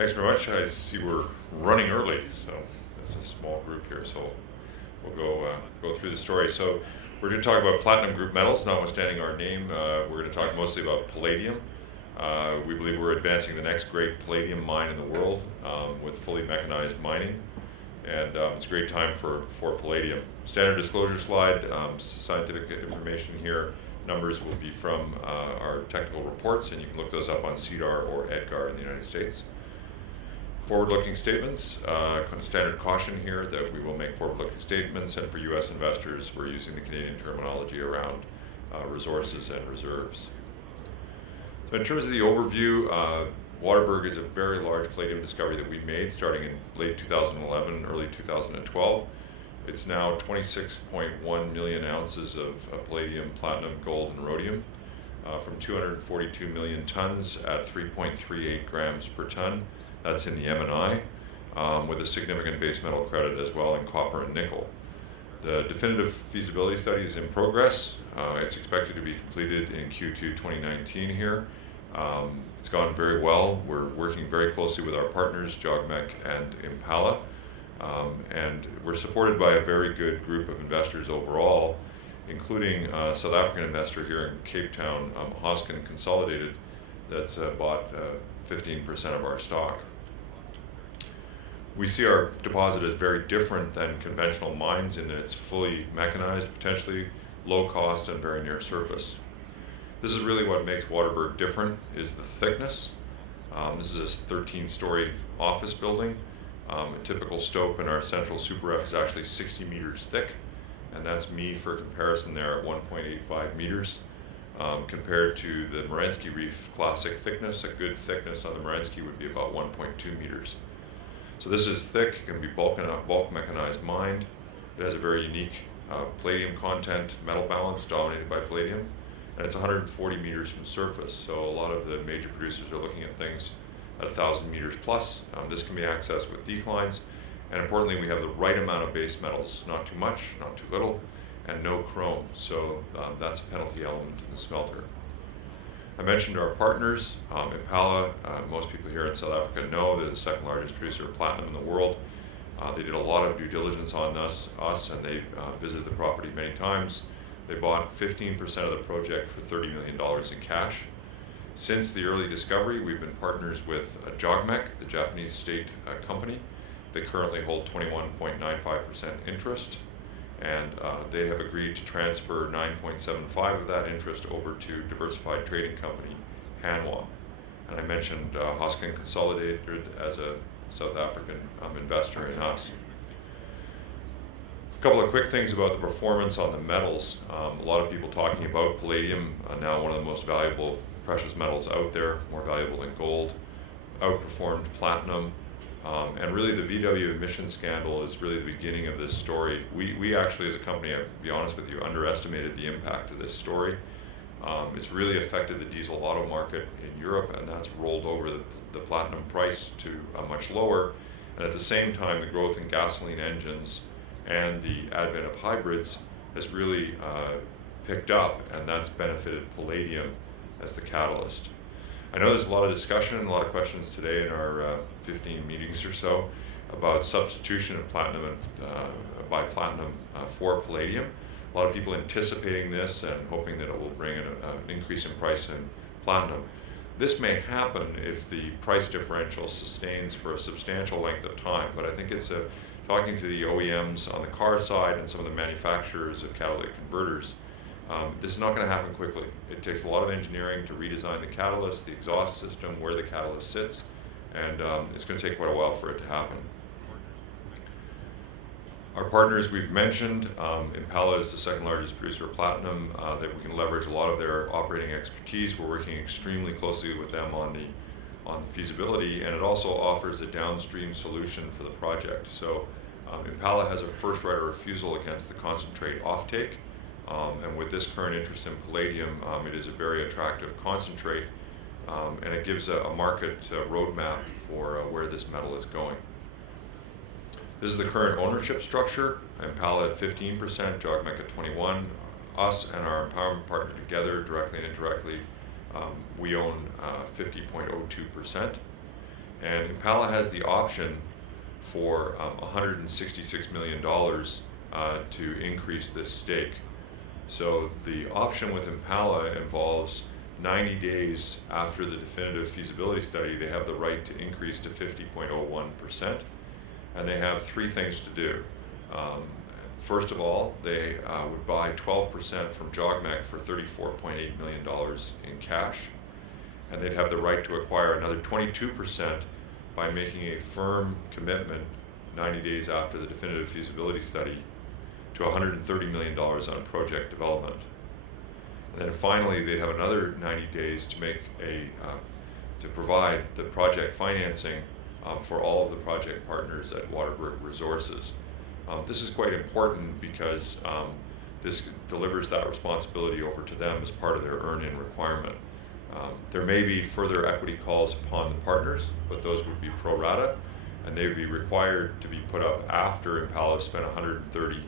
Thanks very much. I see we're running early, so it's a small group here, so we'll go through the story. So we're going to talk about platinum group metals, notwithstanding our name. We're going to talk mostly about palladium. We believe we're advancing the next great palladium mine in the world with fully mechanized mining, and it's a great time for palladium. Standard disclosure slide, scientific information here. Numbers will be from our technical reports, and you can look those up on CDAR or EDGAR in the United States. Forward-looking statements, standard caution here that we will make forward-looking statements, and for U.S. investors, we're using the Canadian terminology around resources and reserves. So in terms of the overview, Waterberg is a very large palladium discovery that we made starting in late 2011, early 2012. It's now 26.1 million ounces of palladium, platinum, gold, and rhodium from 242 million tons at 3.38 grams per ton. That's in the M&I, with a significant base metal credit as well in copper and nickel. The definitive feasibility study is in progress. It's expected to be completed in Q2 2019 here. It's gone very well. We're working very closely with our partners, JOGMEC and Impala, and we're supported by a very good group of investors overall, including a South African investor here in Cape Town, Hoskin Consolidated, that's bought 15% of our stock. We see our deposit as very different than conventional mines in that it's fully mechanized, potentially low cost and very near surface. This is really what makes Waterberg different, is the thickness. This is a 13-story office building. A typical stope in our central super F is actually 60 meters thick, and that's me for comparison there at 1.85 meters. Compared to the Merensky Reef classic thickness, a good thickness on the Merensky would be about 1.2 meters. So this is thick, it can be bulk mechanized mined. It has a very unique palladium content, metal balance dominated by palladium, and it's 140 meters from surface. So a lot of the major producers are looking at things at 1,000 meters plus. This can be accessed with declines, and importantly, we have the right amount of base metals, not too much, not too little, and no chrome, so that's a penalty element in the smelter. I mentioned our partners, Impala. Most people here in South Africa know they're the second largest producer of platinum in the world. They did a lot of due diligence on us and they visited the property many times. They bought 15% of the project for $30 million in cash. Since the early discovery, we've been partners with JOGMEC, the Japanese state company. They currently hold 21.95% interest, and they have agreed to transfer 9.75 of that interest over to diversified trading company, Hanwha. And I mentioned Hoskin Consolidated as a South African investor in us. A couple of quick things about the performance on the metals. A lot of people talking about palladium, now one of the most valuable precious metals out there, more valuable than gold, outperformed platinum. And really the VW emission scandal is really the beginning of this story. We actually, as a company, I'll be honest with you, underestimated the impact of this story. It's really affected the diesel auto market in Europe, and that's rolled over the platinum price to a much lower. And at the same time, the growth in gasoline engines and the advent of hybrids has really picked up, and that's benefited palladium as the catalyst. I know there's a lot of discussion and a lot of questions today in our 15 meetings or so about substitution of platinum by platinum for palladium. A lot of people anticipating this and hoping that it will bring an increase in price in platinum. This may happen if the price differential sustains for a substantial length of time, but I think it's talking to the OEMs on the car side and some of the manufacturers of catalytic converters. This is not going to happen quickly. It takes a lot of engineering to redesign the catalyst, the exhaust system, where the catalyst sits, and it's going to take quite a while for it to happen. Our partners we've mentioned, Impala is the second largest producer of platinum, that we can leverage a lot of their operating expertise. We're working extremely closely with them on the feasibility, and it also offers a downstream solution for the project. So Impala has a first right of refusal against the concentrate offtake. And with this current interest in palladium, it is a very attractive concentrate, and it gives a market roadmap for where this metal is going. This is the current ownership structure. Impala at 15%, JOGMEC at 21%. Us and our empowerment partner together, directly and indirectly, we own 50.02%. And Impala has the option for $166 million to increase this stake. So the option with Impala involves 90 days after the definitive feasibility study, they have the right to increase to 50.01%. And they have three things to do. First of all, they would buy 12% from JOGMEC for $34.8 million in cash. And they'd have the right to acquire another 22% by making a firm commitment 90 days after the definitive feasibility study to $130 million on project development. And then finally, they'd have another 90 days to make to provide the project financing for all of the project partners at Waterberg Resources. This is quite important because this delivers that responsibility over to them as part of their earn-in requirement. There may be further equity calls upon the partners, but those would be pro rata, and they would be required to be put up after Impala spent $130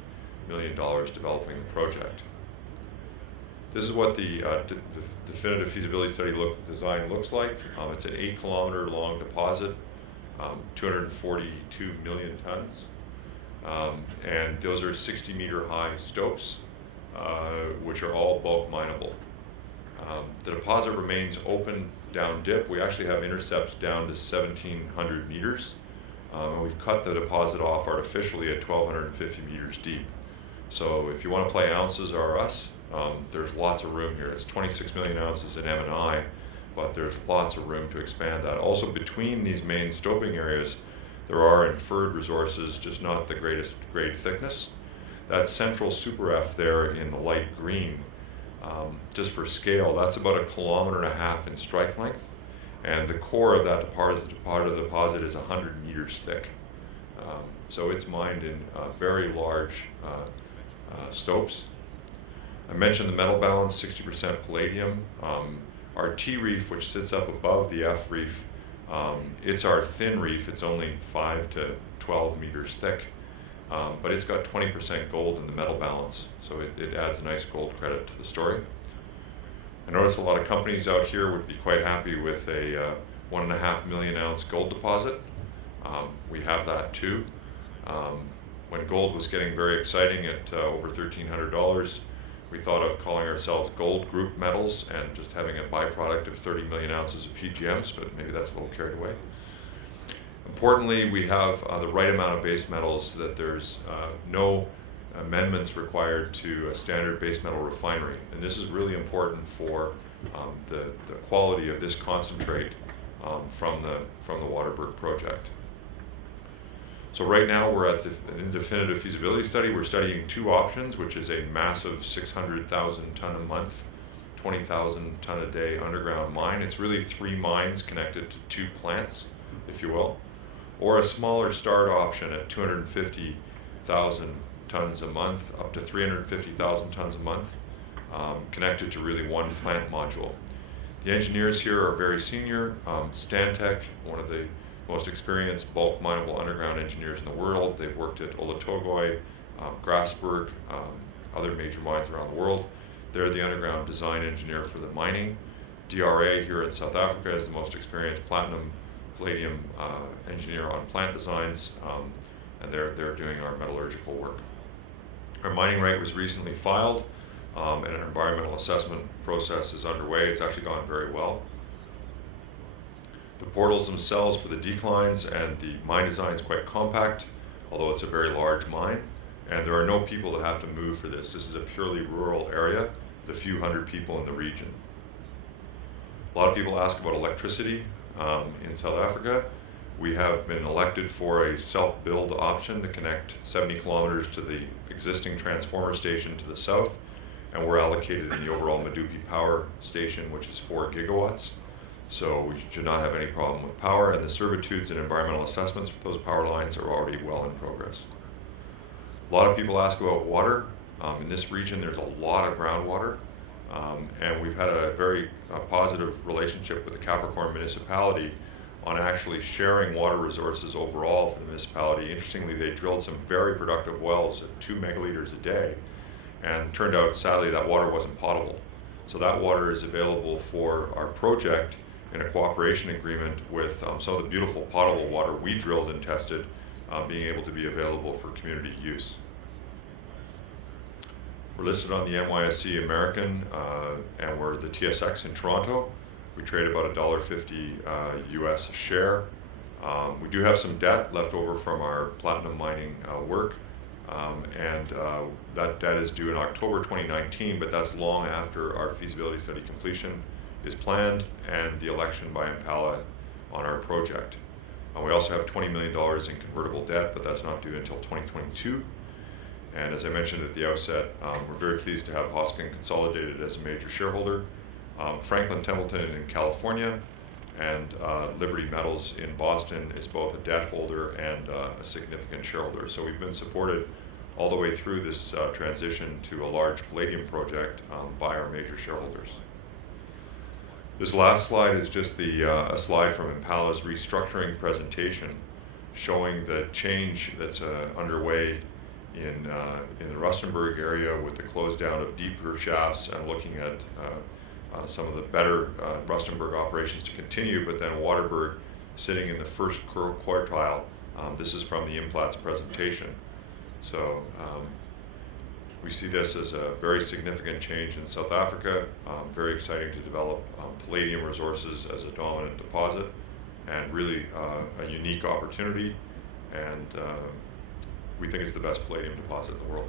million developing the project. This is what the definitive feasibility study design looks like. It's an 8-kilometer long deposit, 242 million tons, and those are 60-meter high stopes, which are all bulk mineable. The deposit remains open down dip. We actually have intercepts down to 1,700 meters, and we've cut the deposit off artificially at 1,250 meters deep. So if you want to play ounces or us, there's lots of room here. It's 26 million ounces in M&I, but there's lots of room to expand that. Also, between these main stoping areas, there are inferred resources, just not the greatest grade thickness. That central Super F there in the light green, just for scale, that's about 1.5 kilometers in strike length, and the core of that part of the deposit is 100 meters thick. So it's mined in very large stopes. I mentioned the metal balance, 60% palladium. Our T reef, which sits up above the F reef, it's our thin reef. It's only 5 to 12 meters thick, but it's got 20% gold in the metal balance, so it adds a nice gold credit to the story. I notice a lot of companies out here would be quite happy with a 1.5 million ounce gold deposit. We have that too. When gold was getting very exciting at over $1,300, we thought of calling ourselves Gold Group Metals and just having a byproduct of 30 million ounces of PGMs, but maybe that's a little carried away. Importantly, we have the right amount of base metals, that there's no amendments required to a standard base metal refinery. And this is really important for the quality of this concentrate from the Waterberg project. So right now we're at the definitive feasibility study. We're studying two options, which is a massive 600,000 ton a month, 20,000 ton a day underground mine. It's really 3 mines connected to 2 plants, if you will, or a smaller start option at 250,000 tons a month, up to 350,000 tons a month, connected to really 1 plant module. The engineers here are very senior. Stantec, one of the most experienced bulk mineable underground engineers in the world. They've worked at Olatogoi, Grasberg, other major mines around the world. They're the underground design engineer for the mining. DRA here in South Africa is the most experienced platinum, palladium engineer on plant designs, and they're doing our metallurgical work. Our mining rate was recently filed, and an environmental assessment process is underway. It's actually gone very well. The portals themselves for the declines and the mine design is quite compact, although it's a very large mine, and there are no people that have to move for this. This is a purely rural area with a few hundred people in the region. A lot of people ask about electricity in South Africa. We have been elected for a self-build option to connect 70 kilometers to the existing transformer station to the south, and we're allocated in the overall Medupi power station, which is 4 gigawatts. So we should not have any problem with power, and the servitudes and environmental assessments for those power lines are already well in progress. A lot of people ask about water. In this region, there's a lot of groundwater, and we've had a very positive relationship with the Capricorn municipality on actually sharing water resources overall for the municipality. Interestingly, they drilled some very productive wells at 2 megaliters a day, and turned out, sadly, that water wasn't potable. So that water is available for our project, in a cooperation agreement with some of the beautiful potable water we drilled and tested being able to be available for community use. We're listed on the NYSE American and we're the TSX in Toronto. We trade about $1.50 US a share. We do have some debt left over from our platinum mining work, and that debt is due in October 2019, but that's long after our feasibility study completion is planned and the election by Impala on our project. We also have $20 million in convertible debt, but that's not due until 2022. And as I mentioned at the outset, we're very pleased to have Hoskin Consolidated as a major shareholder, Franklin Templeton in California, and Liberty Metals in Boston is both a debt holder and a significant shareholder. So we've been supported all the way through this transition to a large palladium project by our major shareholders. This last slide is just a slide from Impala's restructuring presentation showing the change that's underway in the Rustenburg area with the close down of deeper shafts and looking at some of the better Rustenburg operations to continue, but then Waterberg sitting in the first quartile. This is from the Implats presentation. So we see this as a very significant change in South Africa, very exciting to develop palladium resources as a dominant deposit, and really a unique opportunity, and we think it's the best palladium deposit in the world.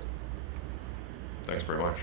Thanks very much.